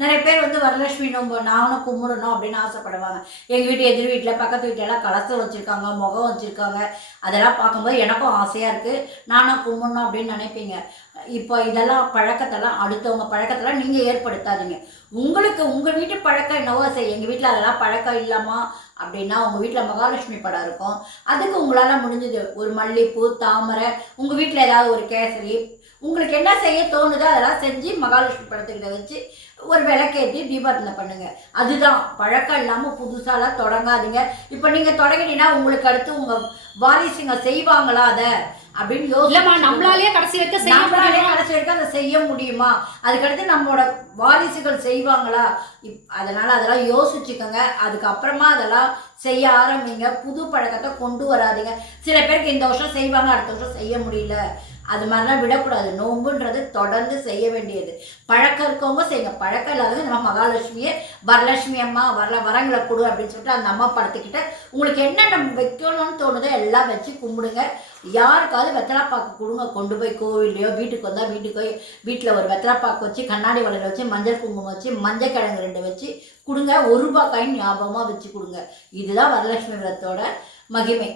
நிறைய பேர் வந்து வரலட்சுமி நோம்பு நானும் கும்பிடணும் அப்படின்னு ஆசைப்படுவாங்க. எங்கள் வீட்டு எதிர் வீட்டில் பக்கத்து வீட்டிலலாம் கலசம் வச்சுருக்காங்க, முகம் வச்சுருக்காங்க. அதெல்லாம் பார்க்கும்போது எனக்கும் ஆசையாக இருக்குது, நானும் கும்பிடணும் அப்படின்னு நினைப்பீங்க. இப்போ இதெல்லாம் பழக்கத்தெல்லாம் அடுத்தவங்க பழக்கத்தெல்லாம் நீங்கள் ஏற்படுத்தாதீங்க. உங்களுக்கு உங்கள் வீட்டு பழக்கம் என்னவோ சரி. எங்கள் வீட்டில் அதெல்லாம் பழக்கம் இல்லாமா அப்படின்னா, உங்கள் வீட்டில் மகாலட்சுமி படம் இருக்கும், அதுக்கு உங்களால் முடிஞ்சது ஒரு மல்லிகைப்பூ, தாமரை, உங்கள் வீட்டில் ஏதாவது ஒரு கேசரி, உங்களுக்கு என்ன செய்ய தோணுதோ அதெல்லாம் செஞ்சு மகாலட்சுமி படத்துக்கிட்ட வச்சு ஒரு விளக்கேற்றி தீபாவளி பண்ணுங்க. அதுதான் பழக்கம் இல்லாமல் புதுசாலாம் தொடங்காதீங்க. இப்போ நீங்கள் தொடங்கினீங்கன்னா உங்களுக்கு அடுத்து உங்கள் வாரிசுங்க செய்வாங்களா அதை அப்படின்னு இல்லம்மா, நம்மளாலே கடைசி வரைக்கும் அதை செய்ய முடியுமா? அதுக்கடுத்து நம்மளோட வாரிசுகள் செய்வாங்களா? அதனால அதெல்லாம் யோசிச்சுக்கோங்க. அதுக்கப்புறமா அதெல்லாம் செய்ய ஆரம்பிங்க. புது பழக்கத்தை கொண்டு வராதிங்க. சில பேருக்கு இந்த வருஷம் செய்வாங்க, அடுத்த வருஷம் செய்ய முடியல, அது மாதிரிலாம் விடக்கூடாது. நோம்புன்றது தொடர்ந்து செய்ய வேண்டியது. பழக்கம் இருக்கவங்க செய்யுங்க, பழக்கம் இல்லாதவங்க நம்ம மகாலட்சுமியே வரலட்சுமி அம்மா வரங்களை கொடு அப்படின்னு சொல்லிட்டு அந்த அம்மா படத்துக்கிட்ட உங்களுக்கு என்னென்ன வைக்கணும்னு தோணுதோ எல்லாம் வச்சு கும்பிடுங்க. யாருக்காவது வெத்தலைப்பாக்கு கொடுங்க, கொண்டு போய் கோவில்லையோ வீட்டுக்கு வந்தால் வீட்டில் ஒரு வெத்தலைப்பாக்கு வச்சு கண்ணாடி வளையல் வச்சு மஞ்சள் குங்குமம் வச்சு மஞ்சள் கிழங்கு 2 வச்சு கொடுங்க. 1 ரூபாய் காயின் ஞாபகமாக வச்சு கொடுங்க. இதுதான் வரலட்சுமி விரதத்தோட மகிமை.